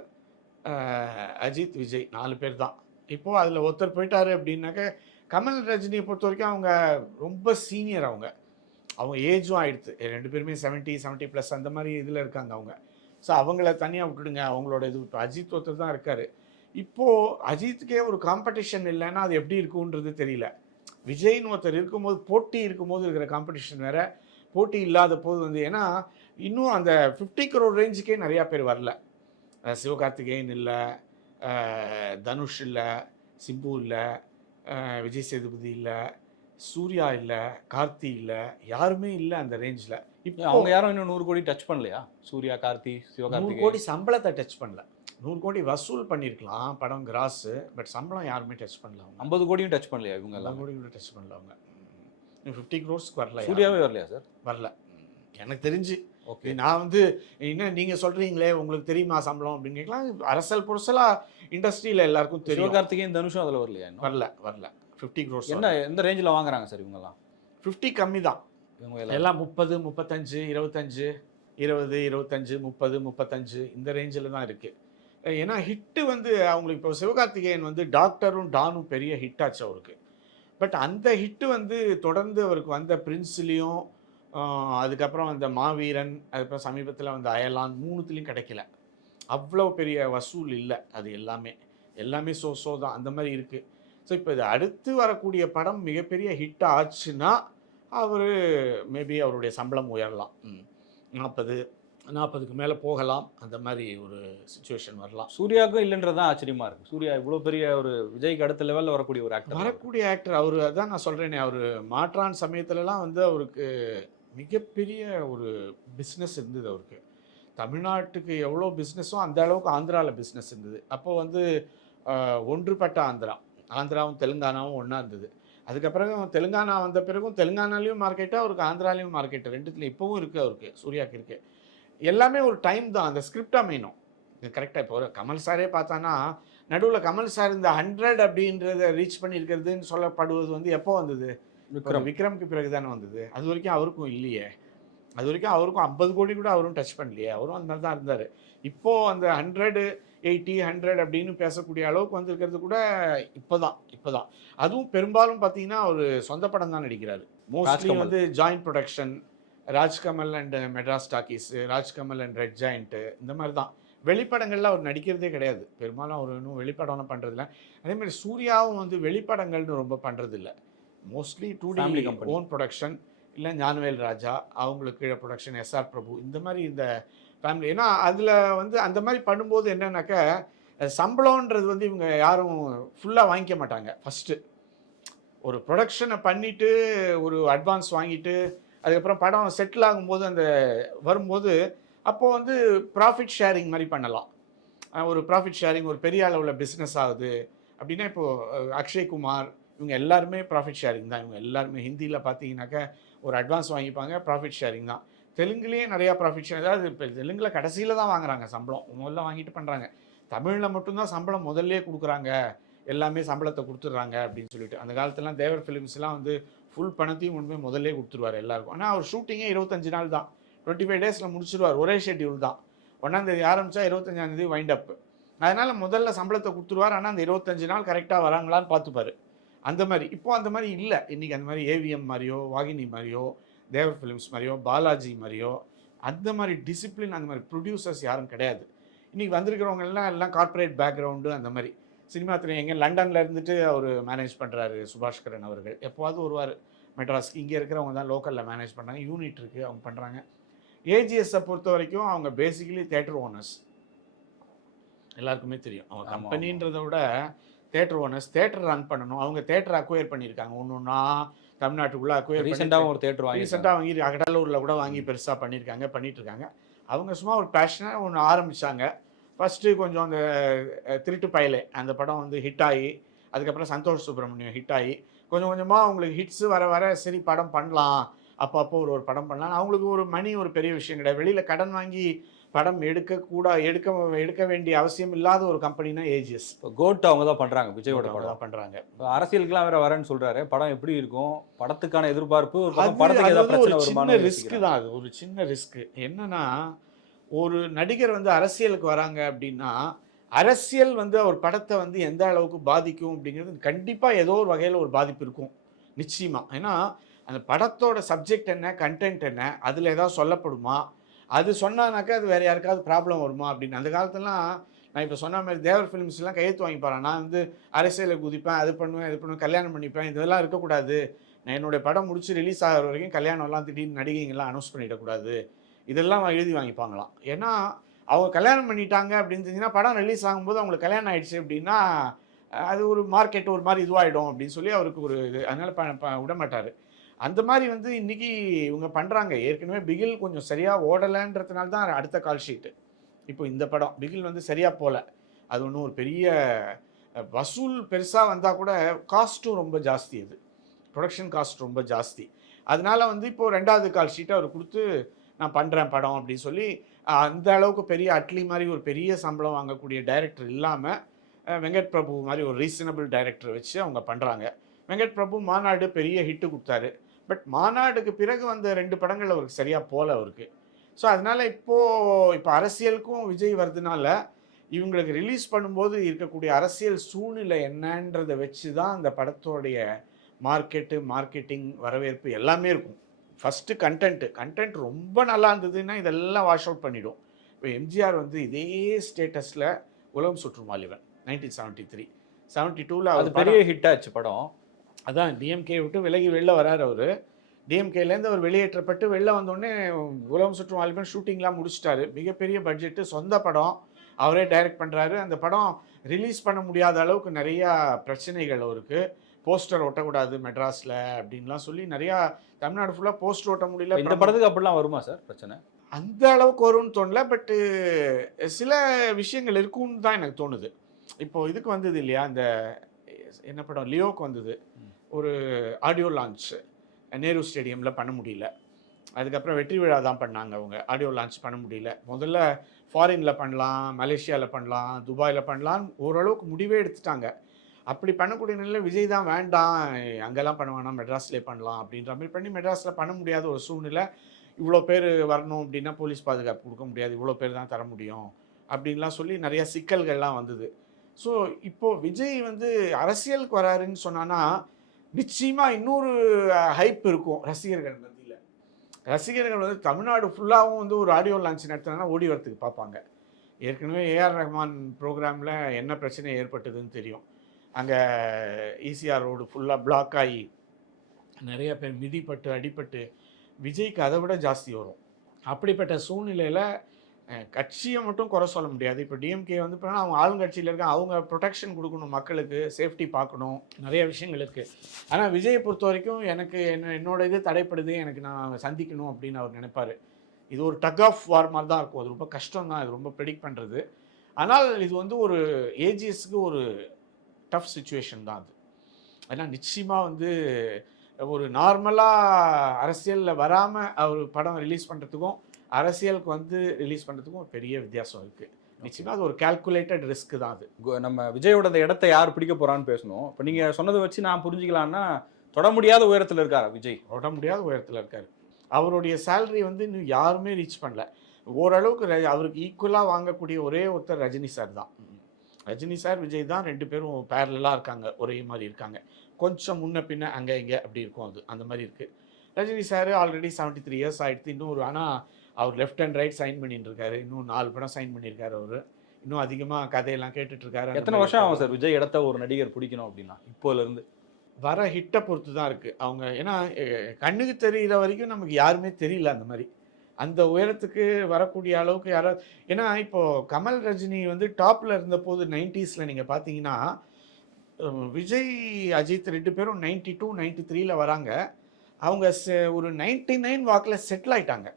அஜித் விஜய் நாலு பேர் தான். இப்போது அதில் ஒருத்தர் போயிட்டாரு அப்படின்னாக்க கமல் ரஜினியை பொறுத்த வரைக்கும் அவங்க ரொம்ப சீனியர் அவங்க. அவங்க ஏஜும் ஆயிடுத்து. ரெண்டு பேருமே 70 70 ப்ளஸ் அந்த மாதிரி இதில் இருக்காங்க அவங்க. ஸோ அவங்கள தனியாக விட்டுடுங்க. அவங்களோட இது அஜித் ஒருத்தர் தான் இருக்கார். இப்போது அஜித்துக்கே ஒரு காம்படிஷன் இல்லைன்னா அது எப்படி இருக்குன்றது தெரியல. விஜய்னு ஒருத்தர் இருக்கும்போது போட்டி இருக்கும்போது இருக்கிற காம்படிஷன் வேறு. போட்டி இல்லாத போது வந்து ஏன்னா இன்னும் அந்த ஃபிஃப்டி crore ரேஞ்சுக்கே நிறையா பேர் வரல. சிவகார்த்திகேயன் இல்லை தனுஷ் இல்லை சிம்பு இல்லை விஜய் சேதுபதி இல்லை சூர்யா இல்லை கார்த்தி இல்லை யாருமே இல்லை அந்த ரேஞ்சில்
இப்போ அவங்க யாரும் இன்னும் நூறு கோடி டச் பண்ணலையா? சூர்யா கார்த்தி நூறு சிவகார்த்திகேயன்
கோடி சம்பளத்தை டச் பண்ணல. நூறு கோடி வசூல் பண்ணியிருக்கலாம் படம் கிராஸு பட் சம்பளம் யாருமே டச் பண்ணல
அவங்க. ஐம்பது கோடியும் டச் பண்ணலையா இவங்க எல்லா எல்லாம்
கோடி கூட டச் பண்ணல அவங்க. ஃபிஃப்டி க்ரோர்ஸ்க்கு வரல.
சூர்யாவே வரலையா சார்
வரல. எனக்கு தெரிஞ்சு ஓகே நான் வந்து என்ன நீங்கள் சொல்கிறீங்களே உங்களுக்கு தெரியுமா சம்பளம் அப்படின்னு கேட்கலாம். அரசல் புரசலாக இண்டஸ்ட்ரியில் எல்லாருக்கும்
தெரியும். சிவகார்த்திகேயன் தனுஷும் அதில் வரலையா
வரல வரல. ஃபிஃப்டி க்ரோர்ஸ்
என்ன எந்த ரேஞ்சில் வாங்குறாங்க சார் இவங்கெல்லாம்?
ஃபிஃப்டி கம்மி தான். எல்லாம் முப்பது முப்பத்தஞ்சு இருபத்தஞ்சு இருபது இருபத்தஞ்சு முப்பது முப்பத்தஞ்சு இந்த ரேஞ்சில் தான் இருக்குது ஏன்னா ஹிட்டு வந்து அவங்களுக்கு இப்போ சிவகார்த்திகேயன் வந்து டாக்டரும் டானும் பெரிய ஹிட் ஆச்சு அவருக்கு. பட் அந்த ஹிட்டு வந்து தொடர்ந்து அவருக்கு வந்த பிரின்ஸ்லேயும் அதுக்கப்புறம் அந்த மாவீரன் அதுக்கப்புறம் சமீபத்தில் வந்த அயலான் மூணுத்துலேயும் கிடைக்கல. அவ்வளோ பெரிய வசூல் இல்லை அது எல்லாமே. எல்லாமே சோ சோ தான் அந்த மாதிரி இருக்குது ஸோ இப்போ இது அடுத்து வரக்கூடிய படம் மிகப்பெரிய ஹிட் ஆச்சுன்னா அவர் மேபி அவருடைய சம்பளம் உயரலாம். நாற்பது நாற்பதுக்கு மேலே போகலாம். அந்த மாதிரி ஒரு சுச்சுவேஷன் வரலாம்.
சூர்யாவுக்கும் இல்லைன்றது தான் ஆச்சரியமா இருக்கு. சூர்யா இவ்வளோ பெரிய ஒரு விஜய்க்கு அடுத்த லெவலில் வரக்கூடிய ஒரு ஆக்டர்
வரக்கூடிய ஆக்டர் அவர் அதான் நான் சொல்கிறேனே அவர் மாற்றான் சமயத்துலலாம் வந்து அவருக்கு மிகப்பெரிய ஒரு பிஸ்னஸ் இருந்தது அவருக்கு. தமிழ்நாட்டுக்கு எவ்வளோ பிஸ்னஸோ அந்த அளவுக்கு ஆந்திராவில் பிஸ்னஸ் இருந்தது. அப்போ வந்து ஒன்றுபட்ட ஆந்திரா. ஆந்திராவும் தெலுங்கானாவும் ஒன்றா இருந்தது. அதுக்கப்புறம் தெலுங்கானா வந்த பிறகும் தெலுங்கானாலையும் மார்க்கெட்டு அவருக்கு ஆந்திராலையும் மார்க்கெட்டு ரெண்டுத்துலையும் இப்போவும் இருக்குது அவருக்கு சூர்யாக்கு இருக்குது எல்லாமே ஒரு டைம் தான். அந்த ஸ்கிரிப்டாக மெயினும் இது கரெக்டாக இப்போ ஒரு கமல் சாரே பார்த்தானா நடுவில் கமல் சார் இந்த ஹண்ட்ரட் அப்படின்றத ரீச் பண்ணியிருக்கிறதுன்னு சொல்லப்படுவது வந்து எப்போ வந்தது? விக்ரம். விக்ரம் விக்ரம்க்கு பிறகு தானே வந்தது. அது வரைக்கும் அவருக்கும் இல்லையே. அது வரைக்கும் அவருக்கும் ஐம்பது கோடி கூட அவரும் டச் பண்ணலையே. அவரும் அந்த மாதிரி தான் இருந்தார். இப்போது அந்த ஹண்ட்ரடு எயிட்டி ஹண்ட்ரட் அப்படின்னு பேசக்கூடிய அளவுக்கு வந்திருக்கிறது கூட இப்போ தான் இப்போ தான் அதுவும் பெரும்பாலும் பார்த்தீங்கன்னா அவர் சொந்த படம் தான் நடிக்கிறாரு. மோஸ்ட்லி. வந்து joint production Rajkamal and Madras Talkies Rajkamal and Red Giant இந்த மாதிரி தான் வெளிப்படங்களில் அவர் நடிக்கிறதே கிடையாது. பெரும்பாலும் அவர் இன்னும் வெளிப்படம்லாம் பண்ணுறதில்ல அதே மாதிரி சூர்யாவும் வந்து வெளிப்படங்கள்னு ரொம்ப பண்ணுறதில்ல mostly two D company. Own production இல்லை ஞானவேல் ராஜா அவங்களுக்கு கீழே ப்ரொடக்ஷன் எஸ்ஆர் பிரபு இந்த மாதிரி இந்த ஃபேமிலி ஏன்னா அதில் வந்து அந்த மாதிரி பண்ணும்போது என்னன்னாக்கா சம்பளம்ன்றது வந்து இவங்க யாரும் ஃபுல்லாக வாங்கிக்க மாட்டாங்க. ஃபஸ்ட்டு ஒரு ப்ரொடக்ஷனை பண்ணிவிட்டு ஒரு அட்வான்ஸ் வாங்கிட்டு அதுக்கப்புறம் படம் செட்டில் ஆகும்போது அந்த வரும்போது அப்போது வந்து ப்ராஃபிட் ஷேரிங் மாதிரி பண்ணலாம். ஒரு ப்ராஃபிட் ஷேரிங் ஒரு பெரிய அளவில் பிஸ்னஸ் ஆகுது. அப்படின்னா இப்போது அக்ஷய் குமார் இவங்க எல்லாருமே ப்ராஃபிட் ஷேரிங் தான். இவங்க எல்லாருமே ஹிந்தியில் பார்த்தீங்கன்னாக்கா ஒரு அட்வான்ஸ் வாங்கிப்பாங்க ப்ராஃபிட் ஷேரிங் தான். தெலுங்குலேயே நிறையா ப்ராஃபிட் ஷேர் அதாவது இப்போ தெலுங்கில் கடைசியில் தான் வாங்குறாங்க சம்பளம். முதல்ல வாங்கிட்டு பண்ணுறாங்க தமிழில் மட்டும்தான் சம்பளம் முதல்லே கொடுக்குறாங்க. எல்லாமே சம்பளத்தை கொடுத்துட்றாங்க அப்படின்னு சொல்லிட்டு. அந்த காலத்துலலாம் தேவர் ஃபிலிம்ஸ்லாம் வந்து ஃபுல் பணத்தையும் கொண்டு போய் முதல்லே கொடுத்துருவார் எல்லாருக்கும். ஆனால் அவர் ஷூட்டிங்கே இருபத்தஞ்சு நாள் தான். டுவெண்ட்டி ஃபைவ் டேஸில் முடிச்சிருவார். ஒரே ஷெட்யூல் தான். ஒன்றாந்தேதி ஆரம்பித்தா இருபத்தஞ்சாந்தேதி வைண்ட் அப் அதனால் முதல்ல சம்பளத்தை கொடுத்துருவார். ஆனால் அந்த இருபத்தஞ்சு நாள் கரெக்டாக வராங்களான்னு பார்த்துப்பாரு. அந்த மாதிரி. இப்போ அந்த மாதிரி இல்லை. இன்றைக்கி அந்த மாதிரி ஏவிஎம் மாதிரியோ வாகினி மாதிரியோ தேவர் ஃபிலிம்ஸ் மாதிரியோ பாலாஜி மாதிரியோ அந்த மாதிரி டிசிப்ளின் அந்த மாதிரி ப்ரொடியூசர்ஸ் யாரும் கிடையாது. இன்றைக்கி வந்திருக்கிறவங்க எல்லாம் கார்ப்பரேட் பேக்ரவுண்டு அந்த மாதிரி. சினிமா துறை எங்கே லண்டனில் இருந்துட்டு அவர் மேனேஜ் பண்ணுறாரு சுபாஷ்கரன் அவர்கள். எப்போவாவது வருவார். மெட்ராஸ்க்கு இங்கே இருக்கிறவங்க தான் லோக்கலில் மேனேஜ் பண்ணுறாங்க யூனிட் இருக்குது அவங்க பண்ணுறாங்க ஏஜிஎஸ்ஸை பொறுத்த வரைக்கும் அவங்க பேசிக்கலி தேட்டர் ஓனர்ஸ் எல்லாருக்குமே தெரியும். அவங்க கம்பெனின்றதை விட தேட்டர் ஓனர்ஸ் தேட்டர் ரன் பண்ணணும். அவங்க தேட்டர் அக்வயர் பண்ணியிருக்காங்க. ஒன்று ஒன்றா தமிழ்நாட்டுக்குள்ளே அக்வயர்
ரீசெண்டாக ஒரு தேட்டர் வாங்கி
ரீசெண்டாக வாங்கி அகடலூரில் கூட வாங்கி பெருசாக பண்ணியிருக்காங்க பண்ணிட்டு இருக்காங்க அவங்க சும்மா ஒரு பேஷனாக ஒன்று ஆரம்பித்தாங்க ஃபஸ்ட்டு கொஞ்சம் அந்த திருட்டு பயலே. அந்த படம் வந்து ஹிட் ஆகி அதுக்கப்புறம் சந்தோஷ் சுப்ரமணியம் ஹிட் ஆகி கொஞ்சம் கொஞ்சமாக அவங்களுக்கு ஹிட்ஸ் வர வர சரி படம் பண்ணலாம். அப்பப்போ ஒரு ஒரு படம் பண்ணலாம். அவங்களுக்கு ஒரு மணி ஒரு பெரிய விஷயம் கிடையாது. வெளியில் கடன் வாங்கி படம் எடுக்கக்கூடா எடுக்க எடுக்க வேண்டிய அவசியம் இல்லாத ஒரு கம்பெனினா ஏஜிஎஸ்
இப்போ கோட் அவங்க தான் பண்ணுறாங்க விஜயோட படம். பண்ணுறாங்க இப்போ அரசியலுக்குலாம் வேற வரேன்னு சொல்றாரு. படம் எப்படி இருக்கும்? படத்துக்கான எதிர்பார்ப்பு
படத்துக்கு ஒரு சின்ன ரிஸ்க். தான் அது ஒரு சின்ன ரிஸ்க் என்னன்னா ஒரு நடிகர் வந்து அரசியலுக்கு வராங்க அப்படின்னா அரசியல் வந்து அவர் படத்தை வந்து எந்த அளவுக்கு பாதிக்கும் அப்படிங்கிறது கண்டிப்பாக ஏதோ ஒரு வகையில் ஒரு பாதிப்பு இருக்கும். நிச்சயமாக ஏன்னா அந்த படத்தோட சப்ஜெக்ட் என்ன கண்டென்ட் என்ன அதில் ஏதாவது சொல்லப்படுமா? அது சொன்னானாக்கா அது வேறு யாருக்காவது ப்ராப்ளம் வருமா அப்படின்னு. அந்த காலத்துலலாம் நான் இப்போ சொன்ன மாதிரி தேவர் ஃபிலிம்ஸ்லாம் கையெழுத்து வாங்கி போகிறேன் நான் வந்து அரசியலை குதிப்பேன் அது பண்ணுவேன் இது பண்ணுவேன் கல்யாணம் பண்ணிப்பேன் இதெல்லாம் இருக்கக்கூடாது. நான் என்னுடைய படம் முடிச்சு ரிலீஸ் ஆகிற வரைக்கும் கல்யாணம்லாம் திடீர்னு நடிகைங்கெல்லாம் அனௌன்ஸ் பண்ணிடக்கூடாது. இதெல்லாம் எழுதி வாங்கிப்பாங்களாம். ஏன்னா அவங்க கல்யாணம் பண்ணிட்டாங்க அப்படின்னு தெரிஞ்சுன்னா படம் ரிலீஸ் ஆகும்போது அவங்களுக்கு கல்யாணம் ஆயிடுச்சு அப்படின்னா அது ஒரு மார்க்கெட் ஒரு மாதிரி இதுவாகிடும் அப்படின்னு சொல்லி அவருக்கு ஒரு இது. அதனால் ப ப- விட மாட்டார் அந்த மாதிரி வந்து இன்னைக்கு இவங்க பண்ணுறாங்க ஏற்கனவே பிகில் கொஞ்சம் சரியாக ஓடலைன்றதுனால தான் அடுத்த கால் ஷீட்டு இப்போ இந்த படம் பிகில் வந்து சரியாக போகல அது ஒன்றும் ஒரு பெரிய வசூல் பெருசாக வந்தால் கூட காஸ்ட்டும் ரொம்ப ஜாஸ்தி அது. ப்ரொடக்ஷன் காஸ்ட் ரொம்ப ஜாஸ்தி. அதனால வந்து இப்போ ரெண்டாவது கால் ஷீட்டை அவர் கொடுத்து நான் பண்ணுறேன் படம் அப்படின்னு சொல்லி அந்த அளவுக்கு பெரிய அட்லி மாதிரி ஒரு பெரிய சம்பளம் வாங்கக்கூடிய டைரக்டர் இல்லாமல் வெங்கட் பிரபு மாதிரி ஒரு ரீசனபிள் டைரக்டர் வச்சு அவங்க பண்ணுறாங்க வெங்கட் பிரபு மாநாடு பெரிய ஹிட்டு கொடுத்தாரு. பட் மாநாடுக்கு பிறகு வந்த ரெண்டு படங்கள் அவருக்கு சரியாக போகல அவருக்கு. ஸோ அதனால் இப்போது இப்போ அரசியலுக்கும் விஜய் வருதுனால இவங்களுக்கு ரிலீஸ் பண்ணும்போது இருக்கக்கூடிய அரசியல் சூழ்நிலை என்னன்றதை வச்சு தான் அந்த படத்தோடைய மார்க்கெட்டு மார்க்கெட்டிங் வரவேற்பு எல்லாமே இருக்கும். ஃபஸ்ட்டு கண்டென்ட்டு கண்டென்ட் ரொம்ப நல்லா இருந்ததுன்னா இதெல்லாம் வாஷ் அவுட் பண்ணிவிடும் இப்போ எம்ஜிஆர் வந்து இதே ஸ்டேட்டஸில் உலகம் சுற்றுமாலிவன் நைன்டீன் செவன்ட்டி த்ரீ செவன்ட்டி டூவில்
அது பெரிய ஹிட் ஆச்சு படம். அதான் டிஎம்கே விட்டு விலகி வெளில வராரு அவர். டிஎம்கேலேருந்து அவர் வெளியேற்றப்பட்டு வெளில வந்தோடனே உலகம் சுற்றும் வாலிபன் ஷூட்டிங்லாம் முடிச்சிட்டாரு. மிகப்பெரிய பட்ஜெட்டு சொந்த படம். அவரே டைரக்ட் பண்ணுறாரு அந்த படம் ரிலீஸ் பண்ண முடியாத அளவுக்கு நிறையா பிரச்சனைகள் அவருக்கு. போஸ்டர் ஒட்டக்கூடாது மெட்ராஸில் அப்படின்லாம் சொல்லி நிறையா தமிழ்நாடு ஃபுல்லாக போஸ்டர் ஒட்ட முடியல. இந்த படத்துக்கு அப்படிலாம் வருமா சார் பிரச்சனை?
அந்த அளவுக்கு வரும்னு தோணல. பட்டு சில விஷயங்கள் இருக்கும்னு தான் எனக்கு தோணுது. இப்போ இதுக்கு வந்தது இல்லையா? இந்த என்ன படம்? லியோக்கு வந்தது. ஒரு ஆடியோ லான்ச் நேரு ஸ்டேடியமில் பண்ண முடியல. அதுக்கப்புறம் வெற்றி விழா தான் பண்ணாங்க அவங்க. ஆடியோ லான்ச் பண்ண முடியல. முதல்ல ஃபாரினில் பண்ணலாம் மலேசியாவில் பண்ணலாம் துபாயில் பண்ணலாம் ஓரளவுக்கு முடிவே எடுத்துட்டாங்க. அப்படி பண்ணக்கூடிய நிலையில் விஜய் தான் வேண்டாம் அங்கெல்லாம் பண்ண வேணாம் மெட்ராஸ்லேயே பண்ணலாம் அப்படின்ற மாதிரி பண்ணி மெட்ராஸில் பண்ண முடியாத ஒரு சூழ்நிலை இவ்வளோ பேர் வரணும் அப்படின்னா போலீஸ் பாதுகாப்பு கொடுக்க முடியாது இவ்வளோ பேர் தான் தர முடியும் அப்படின்லாம் சொல்லி நிறைய சிக்கல்கள்லாம் வந்தது. ஸோ இப்போது விஜய் வந்து அரசியலுக்கு வராருன்னு சொன்னான்னா நிச்சயமாக இன்னொரு ஹைப் இருக்கும் ரசிகர்கள் மத்தியில். ரசிகர்கள் வந்து தமிழ்நாடு ஃபுல்லாகவும் வந்து ஒரு ஆடியோ லான்ச் நடத்தினா ஓடி வரத்துக்கு பார்ப்பாங்க. ஏற்கனவே ஏஆர் ரஹ்மான் ப்ரோக்ராமில் என்ன பிரச்சனை ஏற்பட்டதுன்னு தெரியும். அங்கே ஈசிஆர் ரோடு ஃபுல்லாக பிளாக் ஆகி நிறைய பேர் மிதிப்பட்டு அடிப்பட்டு விஜய்க்கு அதை விட ஜாஸ்தி வரும். அப்படிப்பட்ட சூழ்நிலையில் கட்சியை மட்டும் குறை சொல்ல முடியாது. இப்போ டிஎம்கே வந்து இப்போ அவங்க ஆளுங்கட்சியில் இருக்க அவங்க ப்ரொடெக்ஷன் கொடுக்கணும் மக்களுக்கு சேஃப்டி பார்க்கணும். நிறைய விஷயங்கள் இருக்குது ஆனால் விஜயை பொறுத்த வரைக்கும் எனக்கு என்ன என்னோட இது தடைப்படுது. எனக்கு நான் சந்திக்கணும் அப்படின்னு அவர் நினைப்பார். இது ஒரு டக் ஆஃப் வார் மாதிரி தான் இருக்கும். அது ரொம்ப கஷ்டம் தான். இது ரொம்ப ப்ரெடிக்ட் பண்ணுறது ஆனால் இது வந்து ஒரு ஏஜிஎஸ்க்கு ஒரு டஃப் சுச்சுவேஷன் தான் அது. ஏன்னா நிச்சயமாக வந்து ஒரு நார்மலாக அரசியலில் வராமல் அவர் படம் ரிலீஸ் பண்ணுறதுக்கும் அரசியலுக்கு வந்து ரிலீஸ் பண்ணுறதுக்கும் ஒரு பெரிய வித்தியாசம் இருக்குது நிச்சயமாக அது ஒரு கால்குலேட்டட் ரிஸ்க் தான் அது.
நம்ம விஜயோட அந்த இடத்த யார் பிடிக்க போறான்னு பேசணும். இப்போ நீங்க சொன்னதை வச்சு நான் புரிஞ்சுக்கலாம்னா தொட முடியாத உயரத்துல இருக்காரா விஜய்?
தொட முடியாத உயரத்தில் இருக்கார். அவருடைய சேலரி வந்து இன்னும் யாருமே ரீச் பண்ணல. ஓரளவுக்கு அவருக்கு ஈக்குவலாக வாங்கக்கூடிய ஒரே ஒருத்தர் ரஜினி சார் தான். ரஜினி சார் விஜய் தான் ரெண்டு பேரும் பேரலாக இருக்காங்க. ஒரே மாதிரி இருக்காங்க. கொஞ்சம் முன்ன பின்ன அங்கே இங்கே அப்படி இருக்கும் அது. அந்த மாதிரி இருக்குது Rajini sir already seventy three years ஆயிடுத்து இன்னும் ஒரு ஆனால் அவர் லெஃப்ட் அண்ட் ரைட் சைன் பண்ணிட்டு இருக்காரு இன்னும் நாலு படம் சைன் பண்ணியிருக்காரு அவர். இன்னும் அதிகமாக கதையெல்லாம் கேட்டுட்டு இருக்காரு
எத்தனை வருஷம் ஆகும். சார் விஜய் இடத்த ஒரு நடிகர் பிடிக்கணும் அப்படின்னா இப்போல இருந்து
வர ஹிட்டை பொறுத்து தான் இருக்குது அவங்க ஏன்னா கண்ணுக்கு தெரிகிற வரைக்கும் நமக்கு யாருமே தெரியல அந்த மாதிரி. அந்த உயரத்துக்கு வரக்கூடிய அளவுக்கு யாராவது ஏன்னா இப்போது கமல் ரஜினி வந்து டாப்பில் இருந்தபோது நைன்டிஸில் நீங்கள் பார்த்தீங்கன்னா விஜய் அஜித் ரெண்டு பேரும் நைன்டி டூ நைன்டி த்ரீல வராங்க. அவங்க ஒரு நைன்டி நைன் வாக்கில் செட்டில் ஆயிட்டாங்க.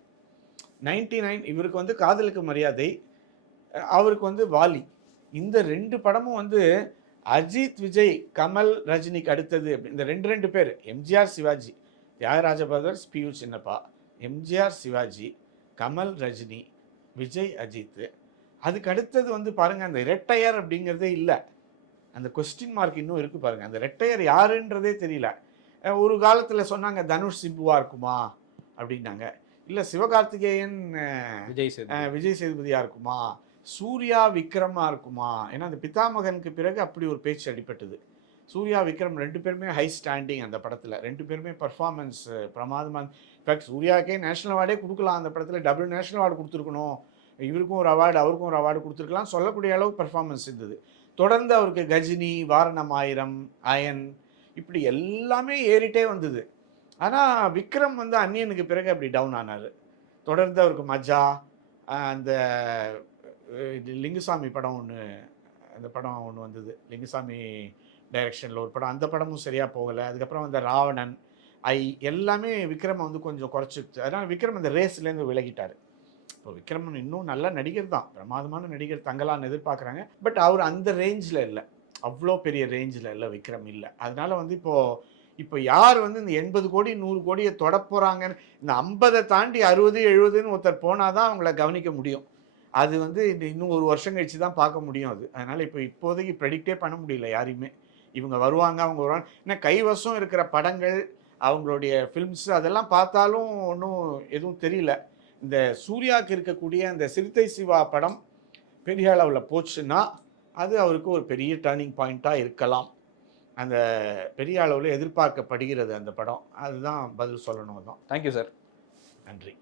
நைன்டி நைன் இவருக்கு வந்து காதலுக்கு மரியாதை அவருக்கு வந்து வாலி. இந்த ரெண்டு படமும் வந்து அஜித் விஜய் கமல் ரஜினிக்கு அடுத்தது அப்படி. இந்த ரெண்டு ரெண்டு பேர் எம்ஜிஆர் சிவாஜி. தியாகராஜ பிரதர்ஸ் பியூ சின்னப்பா. எம்ஜிஆர் சிவாஜி கமல் ரஜினி விஜய் அஜித். அதுக்கு அடுத்தது வந்து பாருங்கள் அந்த ரெட்டையர் அப்படிங்கிறதே இல்லை. அந்த கொஸ்டின் மார்க் இன்னும் இருக்குது பாருங்கள் அந்த ரெட்டையர் யாருன்றதே தெரியல. ஒரு காலத்தில் சொன்னாங்க தனுஷ் சிம்புவாக இருக்குமா? அப்படின்னாங்க. இல்லை சிவகார்த்திகேயன் விஜய் சேது விஜய் சேதுபதியா இருக்குமா சூர்யா விக்ரமா இருக்குமா? ஏன்னா அந்த பிதாமகனுக்கு பிறகு அப்படி ஒரு பேச்சு அடிபட்டது. சூர்யா விக்ரம் ரெண்டு பேருமே ஹை ஸ்டாண்டிங் அந்த படத்தில். ரெண்டு பேருமே பர்ஃபார்மன்ஸ் பிரமாதமாக இன்ஃபேக்ட் சூர்யாக்கே நேஷனல் அவார்டே கொடுக்கலாம் அந்த படத்தில். டபுள் நேஷனல் அவார்டு கொடுத்துருக்கணும். இவருக்கும் ஒரு அவார்டு அவருக்கும் ஒரு அவார்டு கொடுத்துருக்கலாம். சொல்லக்கூடிய அளவுக்கு பர்ஃபார்மன்ஸ் இருந்தது. தொடர்ந்து அவருக்கு கஜினி வாரணம் ஆயிரம் அயன் இப்படி எல்லாமே ஏறிட்டே வந்தது. ஆனால் விக்ரம் வந்து அந்நியனுக்கு பிறகு அப்படி டவுன் ஆனார். தொடர்ந்து அவருக்கு மஜா அந்த இது லிங்குசாமி படம் ஒன்று அந்த படம் ஒன்று வந்தது. லிங்குசாமி டைரக்ஷனில் ஒரு படம். அந்த படமும் சரியாக போகலை. அதுக்கப்புறம் அந்த ராவணன் ஐ எல்லாமே விக்ரம் வந்து கொஞ்சம் குறைச்சிச்சு அதனால் விக்ரம் அந்த ரேஸ்லேருந்து விலகிட்டார். இப்போ விக்ரமன் இன்னும் நல்ல நடிகர் தான். பிரமாதமான நடிகர் தங்கலான்னு எதிர்பார்க்குறாங்க. பட் அவர் அந்த ரேஞ்சில் இல்லை. அவ்வளோ பெரிய ரேஞ்சில் இல்லை விக்ரம் இல்லை. அதனால் வந்து இப்போது இப்போ யார் வந்து இந்த எண்பது கோடி நூறு கோடியை தொட போகிறாங்கன்னு இந்த ஐம்பதை தாண்டி அறுபது எழுபதுன்னு ஒருத்தர் போனால் தான் அவங்கள கவனிக்க முடியும். அது வந்து இந்த இன்னும் ஒரு வருஷம் கழிச்சு தான் பார்க்க முடியும் அது. அதனால் இப்போ இப்போதைக்கு ப்ரெடிக்டே பண்ண முடியல யாரையுமே. இவங்க வருவாங்க அவங்க வருவாங்க. ஏன்னா கைவசம் இருக்கிற படங்கள் அவங்களுடைய ஃபிலிம்ஸ் அதெல்லாம் பார்த்தாலும் ஒன்றும் எதுவும் தெரியல. இந்த சூர்யாவுக்கு இருக்கக்கூடிய அந்த சிறுத்தை சிவா படம் பெரிய அளவில் போச்சுன்னா அது அவருக்கு ஒரு பெரிய டேர்னிங் பாயிண்ட்டாக இருக்கலாம். அந்த பெரிய அளவில் எதிர்பார்க்கப்படுகிறது அந்த படம். அதுதான் பதில் சொல்லணும் தான் தேங்க்யூ சார் நன்றி.